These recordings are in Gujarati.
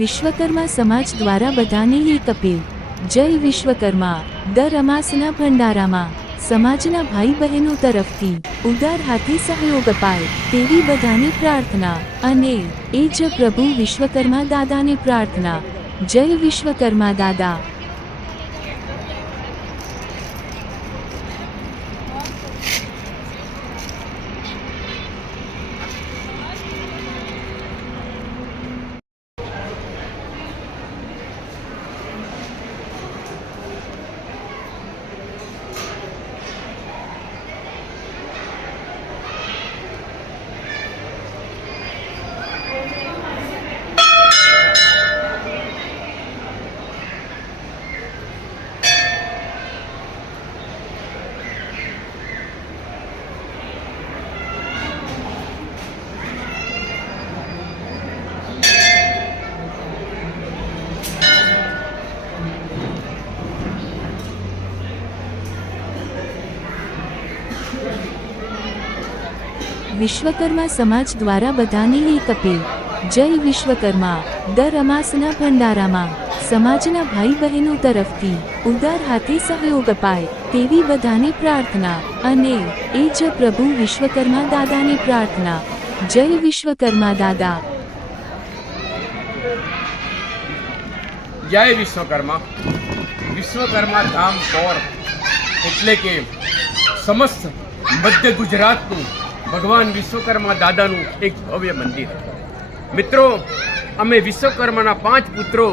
વિશ્વકર્મા સમાજ દ્વારા બધાને એક અપીલ। જય વિશ્વકર્મા। દર અમાસના ભંડારામાં સમાજના ભાઈ બહેનો તરફથી ઉદાર હાથે સહયોગ અપાય તેવી બધાને પ્રાર્થના અને એ જ પ્રભુ વિશ્વકર્મા દાદાને પ્રાર્થના। જય વિશ્વકર્મા દાદા। વિશ્વકર્મા સમાજ દ્વારા બધાને એક અપીલ। જય વિશ્વકર્મા। દર અમાસના ભંડારામાં સમાજના ભાઈ બહેનો તરફથી ઉદાર હાથે સહયોગ અપાય તેવી બધાને પ્રાર્થના અને એ જ પ્રભુ વિશ્વકર્મા દાદાને પ્રાર્થના। જય વિશ્વકર્મા દાદા। જય વિશ્વકર્મા। વિશ્વકર્મા ધામ કોર એટલે કે સમસ્ત મધ્ય ગુજરાતનું ભગવાન વિશ્વકર્મા દાદાનું એક ભવ્ય મંદિર। મિત્રો, અમે વિશ્વકર્માના 5 પુત્રો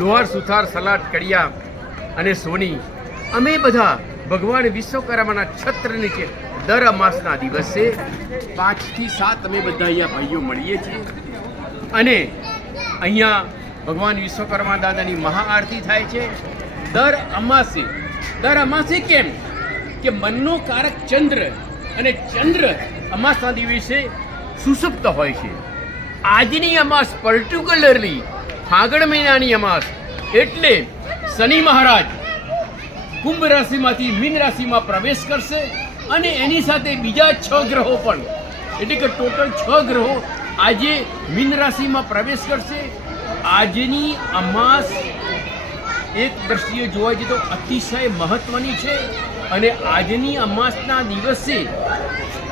લોહાર, સુથાર, સલાટ, કડિયા અને સોની, અમે બધા ભગવાન વિશ્વકર્માના છત્ર નીચે દર અમાસના દિવસે 5 થી 7 અમે બધા અહીંયા ભાઈઓ મળીએ છીએ અને અહીંયા ભગવાન વિશ્વકર્મા દાદાની મહાઆરતી થાય છે દર અમાસે। કેમ કે મનનો કારક ચંદ્ર અને ચંદ્ર અમાસના દિવસે સુષુપ્ત હોય છે। આજની અમાસ પર્ટિક્યુલરલી ફાગણ મહિનાની અમાસ એટલે શનિ મહારાજ કુંભ રાશિમાંથી મીન રાશિમાં પ્રવેશ કરશે અને એની સાથે બીજા 6 ગ્રહો પણ એટલે કે ટોટલ 6 ગ્રહો આજે મીન રાશિમાં પ્રવેશ કરશે। આજની અમાસ એક દ્રષ્ટિએ જોવા જઈએ તો અતિશય મહત્વની છે અને આજની અમાસના દિવસે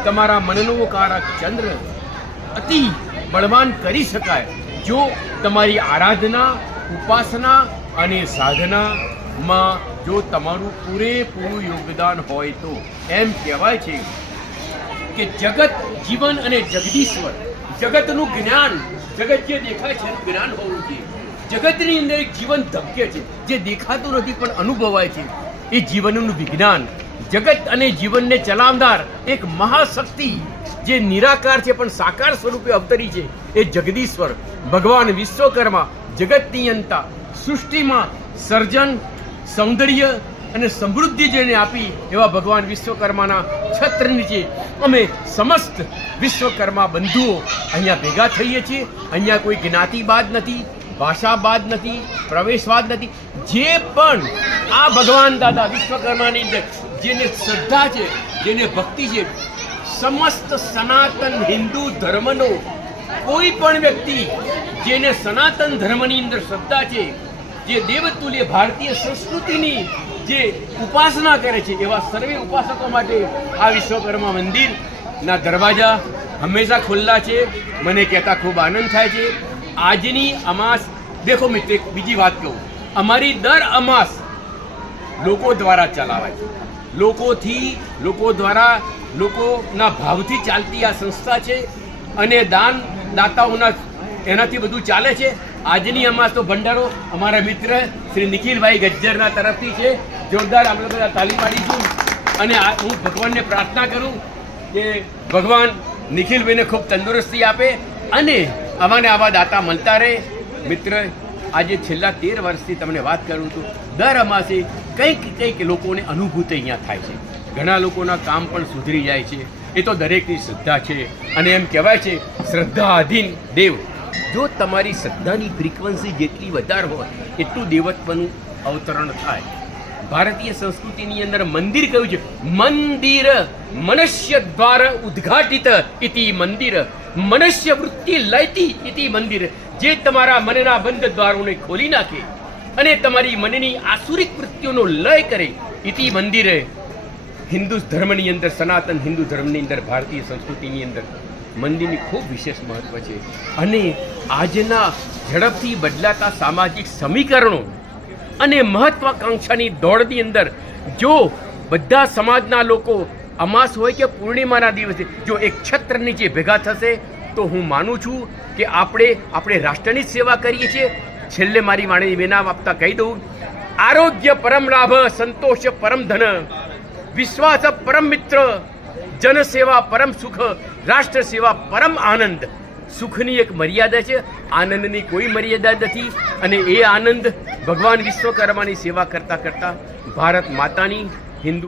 તમારા મનનો કારક ચંદ્ર અતિ બળવાન કરી શકાય જો તમારી આરાધના, ઉપાસના અને સાધનામાં જો તમારું પૂરેપૂરું યોગદાન હોય તો। એમ કહેવાય છે કે જગત, જીવન અને જગદીશ્વર, જગતનું જ્ઞાન, જગત જે દેખાય છે એનું જ્ઞાન હોવું જોઈએ। જગતની અંદર એક જીવન ધબકે છે જે દેખાતું નથી પણ અનુભવાય છે, એ જીવનનું વિજ્ઞાન। જગત અને જીવનને ચલાવનાર એક મહાશક્તિ જે નિરાકાર છે પણ સાકાર સ્વરૂપે અવતરી છે એ જગદીશ્વર ભગવાન વિશ્વકર્મા જગતની અંતા સૃષ્ટિમાં સર્જન, સૌંદર્ય અને સમૃદ્ધિ જેને આપી એવા ભગવાન વિશ્વકર્માના છત્ર નીચે અમે સમસ્ત વિશ્વકર્મા બંધુઓ અહીંયા ભેગા થઈએ છીએ। અહીંયા કોઈ જ્ઞાતિવાદ નથી, ભાષાવાદ નથી, પ્રવેશવાદ નથી। જે પણ આ ભગવાન દાદા વિશ્વકર્માની અંદર જેને શ્રદ્ધા છે, જેને ભક્તિ છે, સમસ્ત સનાતન હિન્દુ ધર્મનો કોઈ પણ વ્યક્તિ જેને સનાતન ધર્મની અંદર શ્રદ્ધા છે, જે દેવતુલ્ય ભારતીય સંસ્કૃતિની જે ઉપાસના કરે છે એવા સર્વે ઉપાસકો માટે આ વિશ્વકર્મા મંદિરના દરવાજા હંમેશા ખુલ્લા છે। મને કહેતા ખૂબ આનંદ થાય છે। આજની અમાસ દેખો મિત્ર, એક બીજી વાત કહું, અમારી દર અમાસ લોકો દ્વારા ચલાવાય છે, લોકો દ્વારા લોકોના ભાવથી ચાલતી આ સંસ્થા છે અને દાતાઓના એનાથી બધું ચાલે છે। આજની અમાસ તો ભંડારો અમારા મિત્ર શ્રી નિખિલભાઈ ગજ્જરના તરફથી છે। જોરદાર આપણે બધા તાલી પાડીશું અને હું ભગવાનને પ્રાર્થના કરું કે ભગવાન નિખિલભાઈને ખૂબ તંદુરસ્તી આપે અને અમાને આવા દાતા મળતા રહે। મિત્ર, આજે છેલ્લા 13 વર્ષથી તમને વાત કરું છું, દર અમાસે કંઈક લોકોને અનુભૂતિ અહીંયા થાય છે। ઘણા લોકોના કામ પણ સુધરી જાય છે। એ તો દરેકની શ્રદ્ધા છે અને એમ કહેવાય છે શ્રદ્ધા અધીન દેવ। જો તમારી શ્રદ્ધાની ફ્રીક્વન્સી જેટલી વધારે હોય એટલું દેવત્વનું અવતરણ થાય। ભારતીય સંસ્કૃતિની અંદર મંદિર કહ્યું છે, મંદિર મનુષ્ય દ્વાર ઉદ્ઘાટિત ઇતિ મંદિર, મનુષ્ય વૃત્તિ લયતી ઇતિ મંદિર। જે તમારા મનના બંધ દ્વારોને ખોલી નાખે અને તમારી મનની આસુરિક વૃત્તિઓનો લય કરે. ઇતિ મંદિરે હિન્દુ ધર્મની અંદર, સનાતન હિન્દુ ધર્મની અંદર, ભારતીય સંસ્કૃતિની અંદર મંદિરની ખૂબ વિશેષ મહત્વ છે. અને આજના ઝડપથી બદલાતા સામાજિક સમીકરણો અને મહત્વાકાંક્ષાની દોડની અંદર જો બધા સમાજના લોકો અમાસ હોય કે પૂર્ણિમાના દિવસે જો એક છત્ર નીચે ભેગા થશે તો હું માનું છું કે આપણે રાષ્ટ્રની જ સેવા કરીએ છીએ. છેલ્લે મારી વાણીને વિરામ આપતા કહી દઉં, આરોગ્ય પરમ લાભ, સંતોષ પરમ ધન, વિશ્વાસ પરમ મિત્ર, જન સેવા પરમ સુખ, રાષ્ટ્ર સેવા પરમ આનંદ. સુખની એક મર્યાદા છે, આનંદની કોઈ મર્યાદા નથી. અને એ આનંદ ભગવાન વિશ્વકર્માની સેવા કરતાં કરતાં ભારત માતાની હિન્દુ